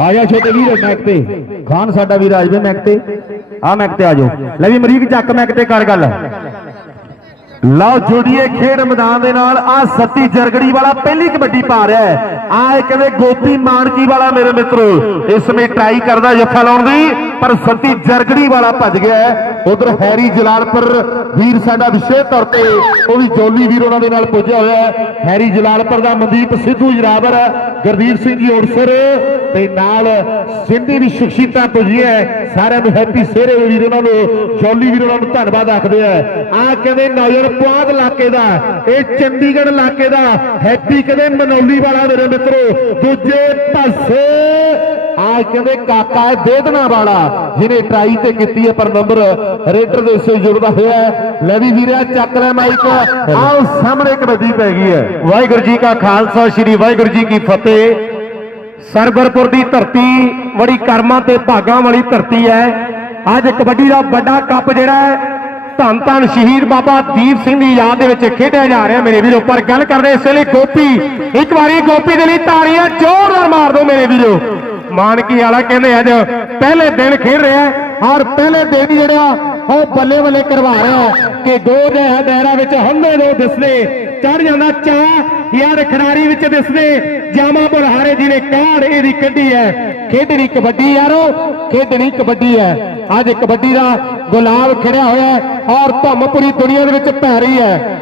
ਆਇਆ ਛੋਟੇ ਵੀਰ ਮੈਕ ਤੇ। ਖਾਨ ਸਾਡਾ ਵੀਰ ਆ ਮੈਕ ਤੇ। ਆ ਮੈਕ ਤੇ ਆ ਜਾਓ। ਲੈ ਵੀ ਮਰੀਕ ਚੱਕ ਮੈਕ ਤੇ ਕਰ ਗੱਲ। ਲਓ ਜੁੜੀਏ ਖੇਡ ਮੈਦਾਨ ਦੇ ਨਾਲ। ਆ ਸੱਤੀ ਜਰਗੜੀ ਵਾਲਾ ਪਹਿਲੀ ਕਬੱਡੀ ਪਾ ਰਿਹਾ ਹੈ। ਆ ਇਹ ਕਹਿੰਦੇ ਗੋਪੀ ਮਾਨਕੀ ਵਾਲਾ ਮੇਰੇ ਮਿੱਤਰੋ। ਇਸ ਸਮੇਂ ਟਰਾਈ ਕਰਦਾ ਜੱਫਾ ਲਾਉਣ ਦੀ। ਪਰ ਸੱਤੀ ਜਰਗੜੀ ਵਾਲਾ ਭੱਜ ਗਿਆ ਉਧਰ ਹੈਰੀ ਜਲਾਲਪੁਰ ਵੀਰ ਸਾਡਾ ਵਿਸ਼ੇਸ਼ ਤੌਰ ਤੇ ਉਹ ਵੀ ਜੋਲੀ ਵੀਰ ਉਹਨਾਂ ਦੇ ਨਾਲ ਪੁੱਜਿਆ ਹੋਇਆ ਹੈ। ਹੈਰੀ ਜਲਾਲਪੁਰ ਦਾ ਮਨਦੀਪ ਸਿੱਧੂ ਜਰਾਵਰ ਗੁਰਦੀਪ ਸਿੰਘ ਜੀ ਉੜਸਰ ਤੇ ਨਾਲ ਸਿੰਧੀ ਵੀ ਸ਼ਖਸੀਅਤਾਂ ਪੁੱਜੀਆਂ ਸਾਰਿਆਂ ਨੂੰ ਹੈਪੀ ਸਿਹਰੇ ਵੀਰ ਉਹਨਾਂ ਨੂੰ। ਜੋਲੀ ਵੀਰ ਉਹਨਾਂ ਨੂੰ ਧੰਨਵਾਦ ਆਖਦੇ ਆ। ਆ ਕਹਿੰਦੇ ਨੌਜਰ ਪੁਆਧ ਇਲਾਕੇ ਦਾ, ਇਹ ਚੰਡੀਗੜ੍ਹ ਇਲਾਕੇ ਦਾ ਹੈਪੀ ਕਹਿੰਦੇ ਮਨੌਲੀ ਵਾਲਾ ਮੇਰੇ ਮਿੱਤਰੋ। ਦੂਜੇ ਪਾਸੇ ਆ ਕਹਿੰਦੇ, ਕਾਕਾ ਹੈ ਦੇਦਨਾ ਵਾਲਾ। ਜਿਹਨੇ ਟਰਾਈ ਤੇ ਕੀਤੀ ਹੈ, ਪਰ ਨੰਬਰ ਰੇਡਰ ਦੇ ਸੇ ਜੁੜਦਾ ਹੋਇਆ ਲੈ ਵੀ ਵੀਰਿਆ, ਚੱਕ ਲੈ ਮਾਈਕ ਆਓ ਸਾਹਮਣੇ ਕਬੱਡੀ ਪੈ ਗਈ ਹੈ। ਵਾਹਿਗੁਰੂ ਜੀ ਕਾ ਖਾਲਸਾ, ਸ੍ਰੀ ਵਾਹਿਗੁਰੂ ਜੀ ਕੀ ਫਤਿਹ। ਸਰਬਰਪੁਰ ਦੀ ਧਰਤੀ ਬੜੀ ਕਰਮਾਂ ਤੇ ਭਾਗਾਂ ਵਾਲੀ ਧਰਤੀ ਹੈ। ਅੱਜ ਕਬੱਡੀ ਦਾ ਵੱਡਾ ਕੱਪ ਜਿਹੜਾ ਹੈ, ਧੰਨ ਧੰਨ ਸ਼ਹੀਦ ਬਾਬਾ ਦੀਪ ਸਿੰਘ ਦੀ ਯਾਦ ਦੇ ਵਿੱਚ ਖੇਡਿਆ ਜਾ ਰਿਹਾ ਮੇਰੇ ਵੀਰੋ। ਪਰ ਗੱਲ ਕਰਦੇ ਇਸ ਵੇਲੇ ਗੋਪੀ, ਇੱਕ ਵਾਰੀ ਗੋਪੀ ਦੇ ਲਈ ਤਾੜੀਆਂ ਜ਼ੋਰਦਾਰ ਮਾਰ ਦਿਓ ਮੇਰੇ ਵੀਰੋ। ਮਾਨਕੀ ਵਾਲਾ ਕਹਿੰਦੇ ਅੱਜ ਪਹਿਲੇ ਦਿਨ ਖੇਡ ਰਿਹਾ ਔਰ ਪਹਿਲੇ ਦਿਨ ਹੀ ਜਿਹੜਾ ਉਹ ਬੱਲੇ ਬੱਲੇ ਕਰਵਾ ਰਿਹਾ ਕਿ ਦੋ ਦੇ ਦਾਇਰਾ ਵਿੱਚ ਹੰਦੇ ਦੋ ਦਿਸਦੇ, ਚੜ ਜਾਂਦਾ ਚਾ ਯਾਰ ਖਿਡਾਰੀ ਵਿੱਚ ਦਿਸਦੇ, ਜਾਮਾ ਜੀ ਨੇ ਕਾੜ ਇਹਦੀ ਕੱਢੀ ਹੈ। ਖੇਡਣੀ ਕਬੱਡੀ ਯਾਰੋ, ਖੇਡਣੀ ਕਬੱਡੀ ਹੈ। ਅੱਜ ਕਬੱਡੀ ਦਾ ਗੁਲਾਬ ਖਿੜਿਆ ਹੋਇਆ ਔਰ ਔਰ ਧੰਮਪੁਰੀ ਦੁਨੀਆ ਦੇ ਵਿੱਚ ਭੈ ਰਹੀ ਹੈ।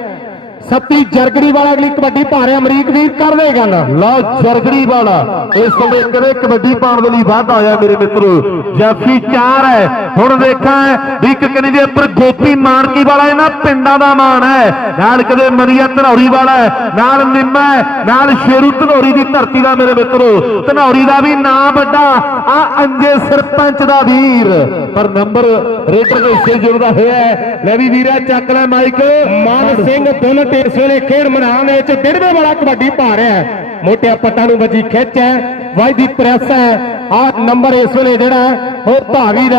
ਸੱਤੀ ਜਰਗੜੀ ਵਾਲਾ ਅਗਲੀ ਕਬੱਡੀ ਪਾ ਰਿਹਾ ਅਮਰੀਕ ਕਰ ਦੇ ਗੱਲ। ਲਓ ਜਰਗੜੀ ਵਾਲਾ ਇਸ ਸਮੇਂ ਕਦੇ ਕਬੱਡੀ ਪਾਉਣ ਦੇ ਲਈ ਵਾਧਾ ਆਇਆ ਮੇਰੇ ਮਿੱਤਰੋ। ਜੈਫੀ ਚਾਰ ਹੈ, ਹੁਣ ਦੇਖਾਂ ਵੀ ਇੱਕ ਕਨੀ ਦੇ ਉੱਪਰ ਗੋਪੀ ਮਾਨਕੀ ਵਾਲਾ ਇਹਨਾਂ ਪਿੰਡਾਂ ਦਾ ਮਾਣ ਹੈ। ਨਾਲ ਕਦੇ ਮਰੀਆ ਧਨੌਰੀ ਵਾਲਾ ਨਾਲ ਨਿੰਮਾ ਨਾਲ ਸ਼ੇਰੂ ਧਨੌਰੀ ਦੀ ਧਰਤੀ ਦਾ ਮੇਰੇ ਮਿੱਤਰੋ। ਧਨੌਰੀ ਦਾ ਵੀ ਨਾਂ ਵੱਡਾ, ਆ ਅੰਜੇ ਸਰਪੰਚ ਦਾ ਵੀਰ। ਪਰ ਨੰਬਰ ਰੇਡਰ ਦੇ ਹਿੱਸੇ ਜੁੜਦਾ ਹੋਇਆ ਹੈ। ਲੈ ਵੀ ਵੀਰਾ ਚੱਕ ਲੈ ਮਾਈਕ। ਮਾਨ ਸਿੰਘ ਬੁੱਲਟ ਇਸ ਵੇਲੇ ਖੇਡ ਮੈਦਾਨ ਵਿੱਚ ਡਿੜਵੇ ਵਾਲਾ ਕਬੱਡੀ ਪਾ ਰਿਹਾ ਹੈ। ਮੋਟਿਆ ਪੱਟਾਂ ਨੂੰ ਵੱਜੀ ਖਿੱਚ ਹੈ। ਵਾਜਦੀ ਪ੍ਰੈਸ ਹੈ। ਆ ਨੰਬਰ ਇਸ ਵੇਲੇ ਜਿਹੜਾ ਉਹ ਭਾਵੀ ਦਾ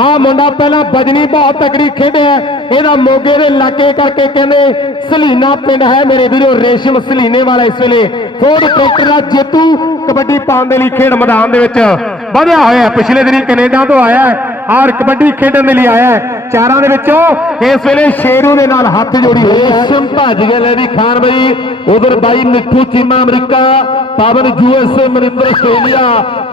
ਆ ਮੁੰਡਾ ਪਹਿਲਾਂ ਬਜਨੀ ਬਹੁਤ ਤਕੜੀ ਖੇਡਿਆ ਇਹਦਾ ਮੋਗੇ ਦੇ ਲਾਗੇ ਕਰਕੇ ਕਹਿੰਦੇ ਸਲੀਨਾ ਪਿੰਡ ਹੈ। ਮੇਰੇ ਵੀਰੋ ਰੇਸ਼ਮ ਸਲੀਨੇ ਵਾਲਾ ਇਸ ਵੇਲੇ ਫੋਰਡ ਟਰੈਕਟਰ ਦਾ ਜੇਤੂ ਕਬੱਡੀ ਪਾਉਣ ਦੇ ਲਈ ਖੇਡ ਮੈਦਾਨ ਦੇ ਵਿੱਚ ਵਧਿਆ ਹੋਇਆ। ਪਿਛਲੇ ਦਿਨੀ ਕੈਨੇਡਾ ਤੋਂ ਆਇਆ ਹੈ। ਔਰ ਕਬੱਡੀ ਖੇਡਣ ਦੇ ਲਈ ਆਇਆ ਹੈ। ਚਾਰਾਂ ਦੇ ਵਿੱਚੋਂ ਇਸ ਵੇਲੇ ਸ਼ੇਰੂ ਦੇ ਨਾਲ ਹੱਥ ਜੋੜੀ ਹੋਈ ਹੈ। ਰੇਸ਼ਮ ਭੱਜ ਗਿਆ ਲੈ ਖਾਨ ਬਈ। ਉਧਰ ਬਾਈ Mithu Cheema America, Pawan USA Maninder Australia,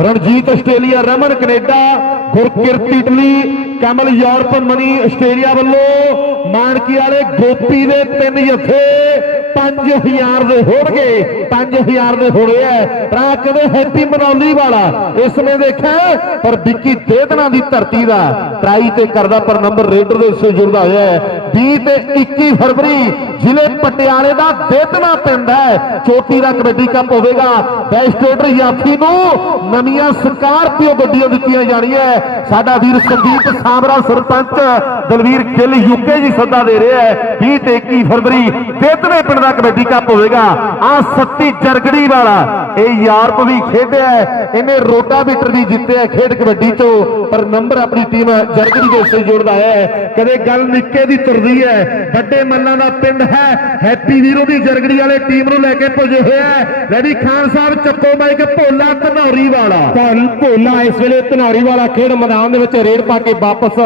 Ranjit Australia, Raman Canada, Gurkirat Italy, Kamal Europe Mani Australia ਵੱਲੋਂ, ਮਾਨਕੀ ਵਾਲੇ ਗੋਪੀ ਦੇ ਤਿੰਨ ਜੱਥੇ 5000 ਦੇ ਹੋਣਗੇ 5000 ਦੇ ਹੋਣੇ ਐ ਭਰਾ, ਕਦੇ ਹੈਪੀ ਮਨੌਲੀ ਵਾਲਾ। ਇਸ ਸਮੇਂ ਦੇਖਿਆ, ਪਰ ਵਿੱਕੀ ਦੇਦਨਾ ਦੀ ਧਰਤੀ ਦਾ ਟਰਾਈ ਤੇ ਕਰਦਾ, ਪਰ ਨੰਬਰ ਰੇਡਰ ਦੇ ਹਿੱਸੇ ਜੁੜਦਾ ਹੋਇਆ ਹੈ। 20 ਤੇ 21 ਫਰਵਰੀ, ਜ਼ਿਲ੍ਹੇ ਪਟਿਆਲੇ ਦਾ ਦੇਦਨਾ ਪਿੰਡ ਹੈ। ਚੋਟੀ ਦਾ ਕਬੱਡੀ ਕੱਪ ਹੋਵੇਗਾ। ਬੈਸਟੇਟਰ ਯਾਫੀ ਨੂੰ ਨਵੀਆਂ ਸਕਾਰਪੀਓ ਗੱਡੀਆਂ ਦਿੱਤੀਆਂ ਜਾਣੀਆਂ ਸਾਡਾ ਵੀਰ ਸੰਦੀਪ ਸਾਮਰਾ ਸਰਪੰਚ ਦਲਵੀਰ ਗਿੱਲ ਯੂਕੇ ਜੀ ਸੱਦਾ ਦੇ ਰਿਹਾ ਹੈ। 20 ਤੇ 21 ਫਰਵਰੀ, ਦੇਦਨੇ ਪਿੰਡ ਦਾ ਕਬੱਡੀ ਕੱਪ ਹੋਵੇਗਾ ਆ ਸੱਤੀ ਜਰਗੜੀ ਵਾਲਾ। ਇਹ ਯੂਰਪ ਵੀ ਖੇਡਿਆ ਹੈ, ਇਹਨੇ ਰੋਟਾਵੀਟਰ ਵੀ ਜਿੱਤਿਆ ਖੇਡ ਕਬੱਡੀ ਤੋਂ ਪਰ ਨੰਬਰ ਆਪਣੀ ਟੀਮ ਜਰਗੜੀ ਦੇ ਹਿੱਸੇ ਜੋੜਦਾ ਹੈ। ਕਦੇ ਗੱਲ ਨਿੱਕੇ ਦੀ ਤੁਰਦੀ ਹੈ, ਵੱਡੇ ਮੱਲਾਂ ਦਾ ਪਿੰਡ ਹੈ। ਹੈਪੀ ਵੀਰੋ ਦੀ ਜਰਗੜੀ ਵਾਲੇ ਟੀਮ ਨੂੰ ਲੈ ਕੇ ਪੁੱਜੇ ਹੋਇਆ ਹੈ। ਲੈਡੀ ਖਾਨ ਸਾਹਿਬ, ਚੱਕੋ ਮਾਈਕ, ਭੋਲਾ ਧਨੌਰੀ ਵਾਲਾ। ਭੋਲਾ ਇਸ ਵੇਲੇ ਧਨੌਰੀ ਵਾਲਾ ਖੇਡ ਮੈਦਾਨ ਦੇ ਵਿੱਚ ਰੇਡ ਪਾ ਕੇ ਵਾਪਸ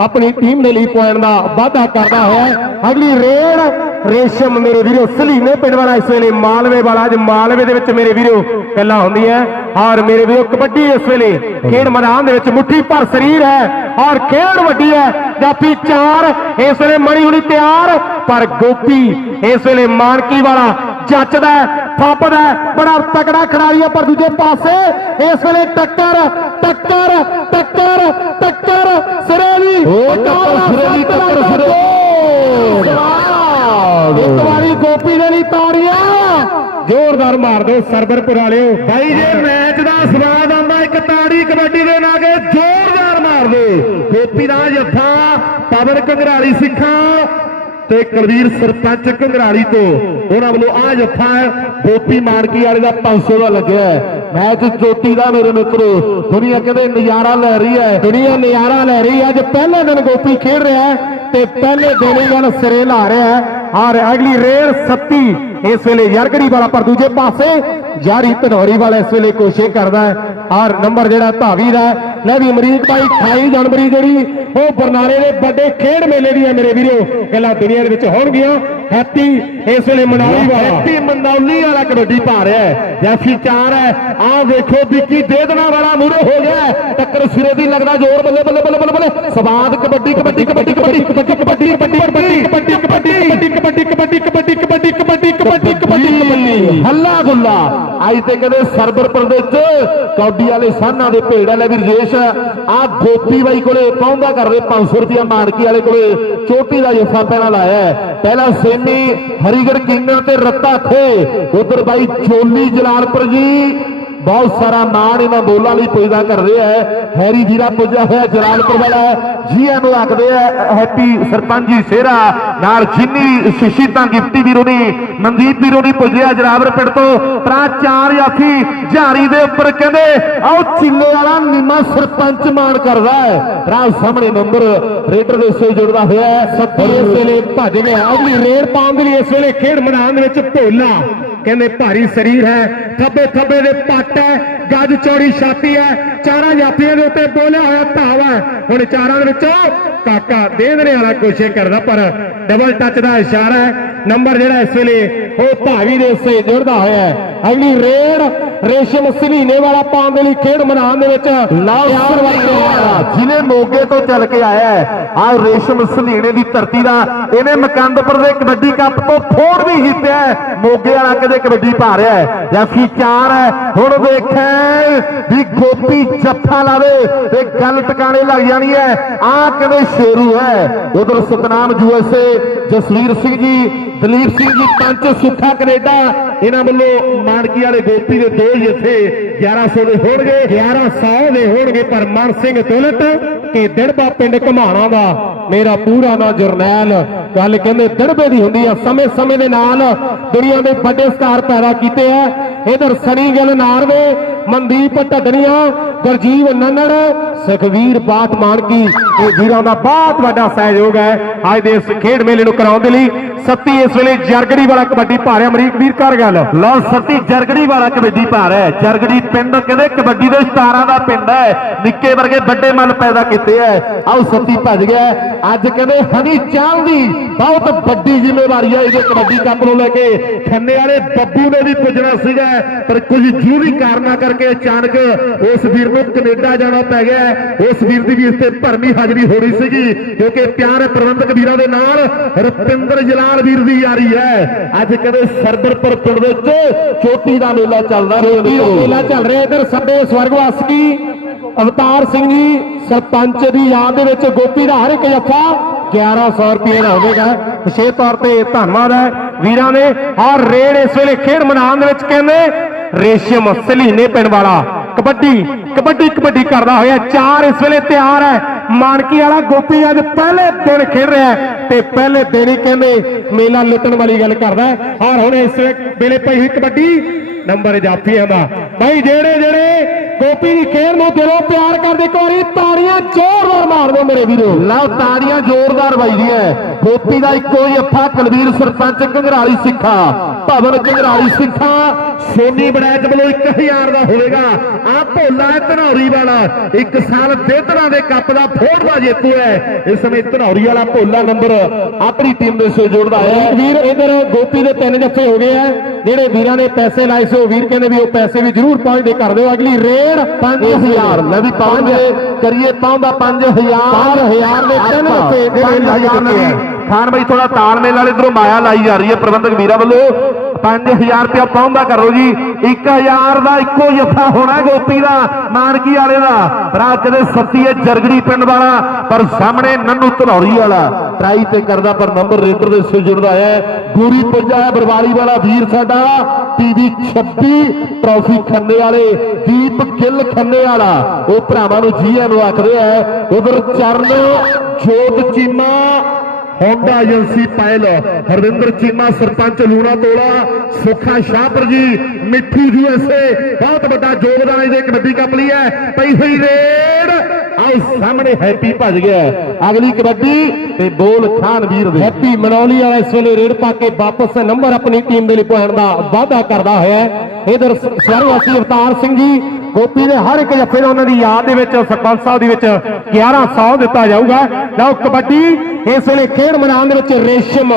ਆਪਣੀ ਟੀਮ ਦੇ ਲਈ ਪੁਆਇੰਟ ਦਾ ਵਾਅਦਾ ਕਰਦਾ ਹੋਇਆ ਹੈ। ਅਗਲੀ ਰੇਡ ਰੇਸ਼ਮ ਮੇਰੇ ਵੀਰੋ ਸਲੀਨੇ ਪਿੰਡ ਵਾਲਾ ਇਸ ਵੇਲੇ ਮਾਲਵੇ ਵਾਲਾ ਅੱਜ ਮਾਲਵੇ ਦੇ ਵਿੱਚ ਮੇਰੇ ਵੀਰੋ ਗੱਲਾਂ ਹੁੰਦੀਆਂ ਔਰ ਮੇਰੇ ਵੀਰੋ ਕਬੱਡੀ ਇਸ ਵੇਲੇ ਖੇਡ ਮੈਦਾਨ ਦੇ ਵਿੱਚ ਮੁੱਠੀ ਭਰ ਸਰੀਰ ਹੈ ਔਰ ਖੇਡ ਵੱਡੀ ਹੈ। ਜਾਫੀ ਚਾਰ ਇਸ ਵੇਲੇ ਮਣੀ ਹੁਣੀ ਤਿਆਰ ਪਰ ਗੋਪੀ ਇਸ ਵੇਲੇ ਮਾਨਕੀ ਵਾਲਾ ਜੱਚਦਾ ਫੱਪਦਾ ਬੜਾ ਤਕੜਾ ਖਿਡਾਰੀ ਹੈ ਪਰ ਦੂਜੇ ਪਾਸੇ ਇਸ ਵੇਲੇ ਟੱਕਰ ਟੱਕਰ ਟੱਕਰ ਟੱਕਰ ਸਿਰੇ ਦੀ ਟੱਕਰ ਸਿਰੇ ਦੀ, ਟੱਕਰ ਸਿਰੇ। ਇੱਕ ਵਾਰੀ ਗੋਪੀ ਦੇ ਲਈ ਤਾੜੀਆਂ। ਜ਼ੋਰਦਾਰ ਮਾਰ ਦਿਓ ਸਰਬਰਪੁਰ ਵਾਲਿਓ। ਭਾਈ ਜੇ ਮੈਚ ਦਾ ਸਵਾਦ ਆਉਂਦਾ ਇੱਕ ਤਾੜੀ ਕਬੱਡੀ ਦੇ ਨਾਗੇ ਜ਼ੋਰਦਾਰ ਮਾਰ ਗੋਪੀ ਦਾ ਜੱਫਾ ਪਵਨ ਕੰਗਰਾਲੀ ਸਿੱਖਾਂ ਤੇ ਕੁਲਵੀਰ ਸਰਪੰਚ ਕੰਗਰਾਲੀ ਤੋਂ। ਉਹਨਾਂ ਵੱਲੋਂ ਆ ਜੱਫਾ ਗੋਪੀ ਮਾਨਕੀ ਵਾਲੇ ਦਾ 500 ਦਾ ਲੱਗਿਆ। ਮੈਚ ਚੋਟੀ ਦਾ ਮੇਰੇ ਮਿੱਤਰੋ ਦੁਨੀਆ ਕਹਿੰਦੇ ਨਜ਼ਾਰਾ ਲੈ ਰਹੀ ਹੈ। ਦੁਨੀਆ ਨਜ਼ਾਰਾ ਲੈ ਰਹੀ ਹੈ। ਅੱਜ ਪਹਿਲੇ ਦਿਨ ਗੋਪੀ ਖੇਡ ਰਿਹਾ ਹੈ। ਤੇ ਪਹਿਲੇ ਗੱਲ ਸਿਰੇ ਲਾ ਰਿਹਾ ਹੈ। ਔਰ ਅਗਲੀ ਰੇਡ 37 ਇਸ ਵੇਲੇ ਯਰਗੜੀ ਵਾਲਾ ਪਰ ਦੂਜੇ ਪਾਸੇ ਜਾਰੀ ਧਨੌਰੀ ਵਾਲਾ ਇਸ ਵੇਲੇ ਕੋਸ਼ਿਸ਼ ਕਰਦਾ ਹੈ। ਔਰ ਨੰਬਰ ਜਿਹੜਾ ਧਾਵੀ ਦਾ। ਲੈ ਵੀ ਅਮਰੀਕ ਭਾਈ 28 ਜਨਵਰੀ ਜਿਹੜੀ ਉਹ ਬਰਨਾਲੇ ਦੇ ਵੱਡੇ ਖੇਡ ਮੇਲੇ ਦੀ ਹੈ ਮੇਰੇ ਵੀਰੋ। ਗੱਲਾਂ ਦੁਨੀਆ ਦੇ ਵਿੱਚ ਹੋਣਗੀਆਂ। ਹੈਪੀ ਇਸ ਵੇਲੇ ਮਨਾਲੀ ਵਾਲਾ। ਹੈਪੀ ਵਾਲਾ ਕਬੱਡੀ ਪਾ ਰਿਹਾ ਹੈ ਜੈਫੀ ਚਾਰ ਹੈ ਆਹ ਵੇਖੋ ਵਿੱਕੀ ਦੇਦਨਾ ਵਾਲਾ ਮੂਰੇ ਹੋ ਗਿਆ ਟੱਕਰ ਸਿਰੇ ਦੀ ਲੱਗਦਾ ਜ਼ੋਰ ਬੱਲੇ ਬੱਲੇ ਬੱਲੇ ਬੱਲੇ ਬੱਲੇ ਸਵਾਦ ਕਬੱਡੀ ਕਬੱਡੀ ਕਬੱਡੀ ਕਬੱਡੀ ਕਬੱਡੀ ਕਬੱਡੀ ਕਬੱਡੀ ਕਬੱਡੀ ਕਬੱਡੀ ਕਬੱਡੀ ਕਬੱਡੀ ਕਬੱਡੀ ਕਬੱਡੀ ਕਬੱਡੀ ਕਬੱਡੀ ਕਬੱਡੀ ਕਬੱਡੀ ਹੱਲਾ ਗੁੱਲਾ ਅੱਜ ਤੇ ਕਦੇ ਸਰਬਰਪੁਰ ਦੇ ਚ ਕੌਡੀ ਵਾਲੇ ਸਾਹਨਾਂ ਦੇ ਭੇੜ ਵਾਲੇ ਵੀ ਰਜੇਸ਼ ਆ ਗੋਪੀ ਬਾਈ ਕੋਲੇ ਪਹੁੰਚਦਾ ਕਰਦੇ 500 ਰੁਪਿਆ ਮਾਨਕੀ ਵਾਲੇ ਕੋਲੇ ਚੋਟੀ ਦਾ ਜੱਫਾ ਪਹਿਲਾਂ ਲਾਇਆ ਹੈ। ਪਹਿਲਾਂ ਸੇਮੀ ਹਰੀਗੜ ਕਿੰਗਰ ਤੇ ਰੱਤਾ ਥੇ ਉਧਰ ਬਾਈ ਚੋਲੀ ਜਲਾਲਪੁਰ ਜੀ। ਬਹੁਤ ਸਾਰਾ ਮਾਣ ਇਹਨਾਂ ਬੋਲਾਂ ਲਈ ਪੁੱਜਦਾ ਕਰ ਰਿਹਾ ਹੈ। ਹੈਰੀ ਵੀਰਾ ਪੁੱਜਿਆ ਹੋਇਆ ਜਲਾਲਪੁਰ ਵਾਲਾ। ਜੀ ਇਹਨੂੰ ਆਖਦੇ ਆ, ਹੈਪੀ ਸਰਪੰਚ ਜੀ ਸੇਰਾ, ਨਾਲ ਜਿੰਨੀ ਸ਼ਹੀਦਾਂ ਗਿਫਟੀ ਵੀਰੋ ਨੇ, ਮਨਦੀਪ ਵੀਰੋ ਨੇ ਪੁੱਜਿਆ ਜਰਾਵਰ ਪਿੰਡ ਤੋਂ। ਤਰਾ ਚਾਰ ਜਾਫੀ ਝਾਰੀ ਦੇ ਉੱਪਰ ਕਹਿੰਦੇ, ਆਓ ਚਿੱਲੇ ਵਾਲਾ ਨੀਮਾ ਸਰਪੰਚ ਮਾਣ ਕਰਦਾ ਹੈ। ਰਾਹ ਸਾਹਮਣੇ ਨੰਬਰ ਰੇਡਰ ਦੇ ਸੇ ਜੁੜਦਾ ਹੋਇਆ ਹੈ। ਇਸ ਵੇਲੇ ਭੱਜ ਗਿਆ। ਅਗਲੀ ਰੇਡ ਪਾਉਣ ਦੇ ਲਈ ਇਸ ਵੇਲੇ ਖੇਡ ਮੈਦਾਨ ਦੇ ਵਿੱਚ ਭੋਲਾ ਕਹਿੰਦੇ ਭਾਰੀ ਸਰੀਰ ਹੈ? ਥੱਬੇ ਥੱਬੇ ਦੇ ਪੱਟ ਹੈ, ਗੱਜ ਚੌੜੀ ਛਾਤੀ ਹੈ, ਚਾਰਾਂ ਜਾਫੀਆਂ ਦੇ ਉੱਤੇ ਬੋਲਿਆ ਹੋਇਆ ਧਾਵਾ ਹੈ। ਹੁਣ ਚਾਰਾਂ ਦੇ ਵਿੱਚੋਂ ਕਾਕਾ ਦੇਵਰੇ ਵਾਲਾ ਕੋਸ਼ਿਸ਼ ਕਰਦਾ ਪਰ ਡਬਲ ਟੱਚ ਦਾ ਇਸ਼ਾਰਾ ਹੈ। ਨੰਬਰ ਜਿਹੜਾ ਇਸ ਵੇਲੇ ਉਹ ਭਾਵੀ ਦੇ ਸੇ ਜੁੜਦਾ ਹੋਇਆ ਹੈ। ਅਗਲੀ ਰੇਡ ਰੇਸ਼ਮ ਸਲੀਨੇ ਵਾਲਾ ਪਾਉਣ ਦੇ ਲਈ ਖੇਡ ਮੈਦਾਨ ਦੇ ਵਿੱਚ ਤਿਆਰ ਵਰਤਿਆ ਜਿਹਨੇ ਮੋਗੇ ਤੋਂ ਚੱਲ ਕੇ ਆਇਆ ਹੈ ਆ ਰੇਸ਼ਮ ਸਲੀਣੇ ਦੀ ਧਰਤੀ ਦਾ ਇਹਨੇ ਮਕੰਦਪੁਰ ਦੇ ਕਬੱਡੀ ਕੱਪ ਤੋਂ ਫੋੜ ਵੀ ਜਿੱਤਿਆ। ਮੋਗੇ ਵਾਲਾ ਕਦੇ ਕਬੱਡੀ ਪਾ ਰਿਹਾ ਹੈ। ਜੈਫੀ ਚਾਰ ਹੈ ਹੁਣ ਵੇਖੈ ਵੀ ਗੋਪੀ ਜੱਫਾ ਲਾਵੇ ਤੇ ਗੱਲ ਟਿਕਾਣੇ ਲੱਗ ਜਾਣੀ ਹੈ। ਆ ਕਹਿੰਦੇ ਸ਼ੇਰੂ ਹੈ। ਉਧਰ ਸਤਨਾਮ ਯੂਐਸਏ ਜਸਵੀਰ ਸਿੰਘ ਜੀ, ਦਲੀਪ ਸਿੰਘ ਜੀ ਪੰਚ ਸੁੱਖਾ ਕੈਨੇਡਾ, ਇਹਨਾਂ ਵੱਲੋਂ ਮਾਨਕੀ ਵਾਲੇ ਗੋਪੀ ਦੇ ਦੋ ਜਿੱਥੇ 1100 ਦੇ ਹੋਣਗੇ 1100 ਦੇ ਹੋਣਗੇ ਪਰ ਮਨ ਸਿੰਘ ਦੁਲਤ ਕਿ ਦਿੜਬਾ ਪਿੰਡ ਘਮਾਣਾ ਦਾ, ਮੇਰਾ ਪੂਰਾ ਨਾਂ ਜਰਨੈਲ, ਗੱਲ ਕਹਿੰਦੇ ਦਿੜਬੇ ਦੀ ਹੁੰਦੀ ਆ ਸਮੇਂ ਸਮੇਂ ਦੇ ਨਾਲ ਦੁਨੀਆ ਦੇ ਵੱਡੇ ਸਟਾਰ ਪੈਦਾ ਕੀਤੇ ਆ, ਇਧਰ ਸਨੀ ਗਿੱਲ ਨਾਰਵੇ ਮਨਦੀਪ ਢੱਡਣੀਆਂ, ਗੁਰਜੀਵ ਨੰਨੜ, ਸੁਖਵੀਰ ਬਾਟ ਮਾਨਕੀ। ਇਹ ਵੀਰਾਂ ਦਾ ਬਹੁਤ ਵੱਡਾ ਸਹਿਯੋਗ ਹੈ। ਅੱਜ ਦੇ ਇਸ ਖੇਡ ਮੇਲੇ ਨੂੰ ਕਰਾਉਣ ਦੇ ਲਈ ਸੱਤੀ ਇਸ ਵੇਲੇ ਜਰਗੜੀ ਵਾਲਾ ਕਬੱਡੀ ਭਾਰ ਰਿਹਾ ਅਮਰੀਕ, ਵੀਰ ਕਰ ਗੱਲ। ਲਓ, ਸੱਤੀ ਜਰਗੜੀ ਵਾਲਾ ਕਬੱਡੀ ਪਾ ਹੈ। ਜਰਗੜੀ ਪਿੰਡ ਕਹਿੰਦੇ? ਕਬੱਡੀ ਦੇ ਸਟਾਰਾਂ ਦਾ ਪਿੰਡ ਹੈ। ਨਿੱਕੇ ਵਰਗੇ ਵੱਡੇ ਮਨ ਪੈਦਾ ਕੀਤੇ ਐ ਆਓ, ਸੱਤੀ ਭੱਜ ਗਿਆ ਅੱਜ ਕਹਿੰਦੇ ਹਨੀ ਚਾਲ ਦੀ ਬਹੁਤ ਵੱਡੀ ਜ਼ਿੰਮੇਵਾਰੀ ਹੈ ਇਹਦੇ ਕਬੱਡੀ ਕੱਪ ਨੂੰ ਲੈ ਕੇ। ਖੰਨੇ ਵਾਲੇ ਬੱਬੂ ਨੇ ਵੀ ਪੁੱਜਣਾ ਸੀਗਾ, ਪਰ ਕੁਝ ਜ਼ਰੂਰੀ ਕਾਰਨਾਂ ਕਰਕੇ ਅਚਾਨਕ ਉਸ ਵੀਰ ਨੂੰ ਕੈਨੇਡਾ ਜਾਣਾ ਪੈ ਗਿਆ। ਉਸ ਵੀਰ ਦੀ ਵੀ ਇਸ ਤੇ ਭਰਮੀ ਹਾਜ਼ਰੀ ਹੋਣੀ ਸੀਗੀ ਕਿਉਂਕਿ ਪਿਆਰੇ ਪ੍ਰਬੰਧਕ ਵੀਰਾਂ ਦੇ ਨਾਲ ਰੁਪਿੰਦਰ ਜਲਾਲ ਵੀਰ ਦੀ ਯਾਰੀ ਹੈ। ਅੱਜ ਕਹਿੰਦੇ ਸਰਬਰਪੁਰ ਪਿੰਡ ਦੇ ਵਿੱਚ ਚੋਟੀ ਦਾ ਮੇਲਾ ਚੱਲਦਾ ਦਾ ਮੇਲਾ ਚੱਲ ਰਿਹਾ ਇਧਰ ਸੱਬੇ ਸਵਰਗਵਾਸੀ ਅਵਤਾਰ ਸਿੰਘ ਜੀ ਸਰਪੰਚ ਦੀ ਯਾਦ ਦੇ ਵਿੱਚ ਗੋਪੀ ਦਾ ਹਰ ਇੱਕ ਜੱਫਾ 1100 ਰੁਪਏ ਦਾ ਹੋਵੇਗਾ। ਵਿਸ਼ੇਸ਼ ਤੌਰ ਤੇ ਧੰਨਵਾਦ ਹੈ ਵੀਰਾਂ ਨੇ ਔਰ ਰੇਡ ਇਸ ਵੇਲੇ ਖੇਡ ਮੈਦਾਨ ਦੇ ਵਿੱਚ ਕਹਿੰਦੇ ਰੇਸ਼ਮ ਸਲੀਨੇ ਪਿੰਡ ਵਾਲਾ। ਕਬੱਡੀ ਕਬੱਡੀ ਕਬੱਡੀ ਕਰਦਾ ਹੋਇਆ ਚਾਰ ਇਸ ਵੇਲੇ ਤਿਆਰ ਹੈ। ਮਾਨਕੀ ਵਾਲਾ ਗੋਪੀ ਅੱਜ ਪਹਿਲੇ ਦਿਨ ਖੇਡ ਰਿਹਾ ਤੇ ਪਹਿਲੇ ਦਿਨ ਹੀ ਕਹਿੰਦੇ ਮੇਲਾ ਲੁੱਟਣ ਵਾਲੀ ਗੱਲ ਕਰਦਾ ਔਰ ਹੁਣ ਇਸ ਵੇਲੇ ਪਈ ਹੋਈ ਕਬੱਡੀ ਨੰਬਰ ਜਾਫੀਆਂ ਦਾ। ਭਾਈ ਜਿਹੜੇ ਜਿਹੜੇ ਗੋਪੀ ਦੀ ਖੇਡ ਨੂੰ ਦਿਲੋਂ ਪਿਆਰ ਕਰਦੇ, ਇੱਕ ਵਾਰੀ ਤਾੜੀਆਂ ਜ਼ੋਰਦਾਰ ਮਾਰ ਮੇਰੇ ਵੀਰੋ। ਲਓ, ਤਾੜੀਆਂ ਜ਼ੋਰਦਾਰ ਵੱਜਦੀਆਂ ਗੋਪੀ ਦਾ ਇੱਕੋ ਹੀ ਅੱਫਾ ਕੁਲਵੀਰ ਸਰਪੰਚ ਘੰਗਰਾਲੀ ਸਿੱਖਾ ਭਵਨ ਘੰਗਰਾਲੀ ਸਿੱਖਾ ਸੋਨੀ ਬੜੈਚ ਵੱਲੋਂ 1000 ਦਾ ਹੋਵੇਗਾ। ਆ ਭੋਲਾ ਹੈ ਧਨੌਰੀ ਵਾਲਾ। ਇੱਕ ਸਾਲ ਦੇਤਰਾ ਦੇ ਕੱਪ ਦਾ ਫੋੜਵਾ ਜੇਤੂ ਹੈ। ਇਸ ਸਮੇਂ ਧਨੌਰੀ ਵਾਲਾ ਭੋਲਾ ਨੰਬਰ ਆਪਣੀ ਟੀਮ ਦੇ ਸੇ ਜੋੜਦਾ ਹੈ। ਵੀਰ ਇਧਰ ਗੋਪੀ ਦੇ ਤਿੰਨ ਜੱਫੇ ਹੋ ਗਏ ਆ। ਜਿਹੜੇ ਵੀਰਾਂ ਨੇ ਪੈਸੇ ਲਾਏ ਸੀ ਵੀਰ ਕਹਿੰਦੇ ਵੀ ਉਹ ਪੈਸੇ ਵੀ ਜ਼ਰੂਰ ਪਹੁੰਚਦੇ ਕਰ ਦਿਓ। ਅਗਲੀ ਰੇਡ 5000 ਲੈ ਵੀ ਪਾਉਂਗੇ ਕਰੀਏ ਪਾਉਂਦਾ 5000 5000 ਦੇ ਤਿੰਨ ਰੁਪਏ ਦੇ ਮੇਲੇ ਲੱਗ। ਚੁੱਕੇ ਆ। ਖਾਨ ਬਾਈ ਥੋੜਾ ਤਾਲਮੇਲ ਨਾਲ ਇਧਰੋਂ ਮਾਇਆ ਲਾਈ ਜਾ ਰਹੀ ਹੈ ਪ੍ਰਬੰਧਕ ਵੀਰਾਂ ਵੱਲੋਂ। 5000 ਰੁਪਇਆ ਪਾਉਂਦਾ, ਕਰੋ ਜੀ। 1000 ਦਾ ਇੱਕੋ ਜੱਫਾ ਹੋਣਾ ਗੋਪੀ ਦਾ ਮਾਨਕੀ ਵਾਲੇ ਦਾ। ਰਾਤ ਦੇ ਸੱਤੀ ਹੈ ਜਰਗੜੀ ਪਿੰਡ ਵਾਲਾ, ਪਰ ਸਾਹਮਣੇ ਨੰਨੂ ਧਨੌਰੀ ਵਾਲਾ। ਟਰਾਈ ਤੇ ਕਰਦਾ, ਪਰ ਨੰਬਰ ਰੇਡਰ ਦੇ ਸਿਰ ਜੁੜਦਾ ਹੈ। ਗੂਰੀ ਪੁੱਜਾ ਹੈ ਬਰਵਾਲੀ ਵਾਲਾ ਵੀਰ ਸਾਡਾ। ਟੀਵੀ 26 ਟਰਾਫੀ ਖੰਨੇ ਵਾਲੇ। ਦੀਪ ਗਿੱਲ ਖੰਨੇ ਵਾਲਾ। ਉਹ ਭਰਾਵਾਂ ਨੂੰ ਜੀਐਨ ਨੂੰ ਆਖਦੇ ਆ। ਉਧਰ Charan, Jot Cheema Honda agency Payal Harvinder Cheema sarpanch Luna Tola Sukha Shahpur ji Mithu USA ਬਹੁਤ ਵੱਡਾ ਯੋਗਦਾਨ ਇਹਦੇ ਕਬੱਡੀ ਕੱਪ ਲਈ ਹੈ, ਪਈ ਹੋਈ ਰੇਡ। ਆਏ ਸਾਹਮਣੇ ਹੈਪੀ ਭੱਜ ਗਿਆ। ਅਗਲੀ ਕਬੱਡੀ ਤੇ ਬੋਲ ਖਾਨ ਵੀਰ ਦੇ। ਹੈਪੀ ਮਨੌਲੀ ਵਾਲਾ ਇਸ ਵੇਲੇ ਰੇਡ ਪਾ ਕੇ ਵਾਪਸ ਨੰਬਰ ਆਪਣੀ ਟੀਮ ਦੇ ਲਈ ਪੁਆਇੰਟ ਦਾ ਵਾਅਦਾ ਕਰਦਾ ਹੋਇਆ ਇਧਰ ਸ਼ਹਿਰਵਾਸੀ ਅਵਤਾਰ ਸਿੰਘ ਜੀ, ਗੋਪੀ ਦੇ ਹਰ ਇੱਕ ਜੱਫੇ ਦਾ ਉਹਨਾਂ ਦੀ ਯਾਦ ਦੇ ਵਿੱਚ, ਸਰਪੰਚ ਸਾਹਿਬ ਦੀ ਵਿੱਚ 1100 ਦਿੱਤਾ ਜਾਊਗਾ। ਲਓ ਕਬੱਡੀ ਇਸ ਵੇਲੇ ਖੇਡ ਮੈਦਾਨ ਦੇ ਵਿੱਚ ਰੇਸ਼ਮ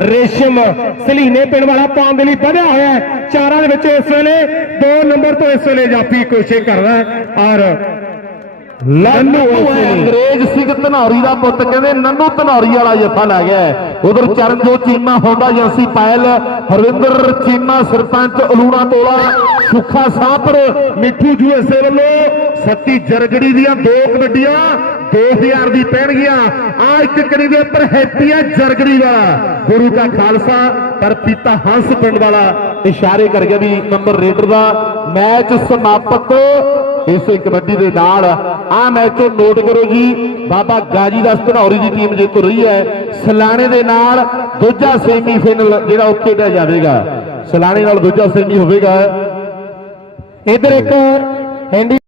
ਰੇਸ਼ਮ ਸਲੀਨੇ ਪਿੰਡ ਵਾਲਾ ਪਾਉਣ ਦੇ ਲਈ ਵਧਿਆ ਹੋਇਆ ਹੈ। ਚਾਰਾਂ ਦੇ ਵਿੱਚ ਇਸ ਵੇਲੇ 2 ਨੰਬਰ ਤੋਂ ਇਸ ਵੇਲੇ ਜਾਫੀ ਕੋਸ਼ਿਸ਼ ਕਰਦਾ ਹੈ ਔਰ ਨੰਨੂ ਹੈ ਅੰਗਰੇਜ਼ ਸਿੰਘ ਧਨੌਰੀ ਦਾ ਪੁੱਤ ਕਹਿੰਦੇ ਨੰਨੂ ਧਨੌਰੀ ਵਾਲਾ ਜੱਫਾ ਲੈ ਗਿਆ ਉਧਰ Charanjot Cheema Honda agency Payal Harvinder Cheema sarpanch Aluna Tola Sukha Sahpur Mithu USA ਵੱਲੋਂ ਸੱਤੀ ਜਰਗੜੀ ਦੀਆਂ ਦੋ ਕਬੱਡੀਆਂ 2000 ਦੀ ਪੈਣਗੀਆਂ। ਆ ਇੱਕ ਕਰੀ ਦੇ ਉੱਪਰ ਹੈਪੀ ਹੈ ਜਰਗੜੀ ਵਾਲਾ। ਗੁਰੂ ਦਾ ਖਾਲਸਾ ਪਰ ਪਿਤਾ ਹੰਸ ਪਿੰਡ ਵਾਲਾ। ਇਸ਼ਾਰੇ ਕਰ ਗਿਆ ਵੀ ਨੰਬਰ ਰੇਡਰ ਦਾ। ਮੈਚ ਸਮਾਪਤ। ਇਸੇ ਕਬੱਡੀ ਦੇ ਨਾਲ ਆ ਮੈਚ ਨੋਟ ਕਰੋ ਜੀ, ਬਾਬਾ ਗਾਜੀ ਦਾਸ ਧਨੌਰੀ ਦੀ ਟੀਮ ਜਿੱਤ ਰਹੀ ਹੈ। ਸਲਾਣੇ ਦੇ ਨਾਲ ਦੂਜਾ ਸੈਮੀਫਾਈਨਲ ਜਿਹੜਾ ਉਹ ਖੇਡਿਆ ਜਾਵੇਗਾ। ਸਲਾਣੇ ਨਾਲ ਦੂਜਾ ਸੈਮੀ ਹੋਵੇਗਾ। ਇਧਰ ਇੱਕ ਹੈਂਡੀ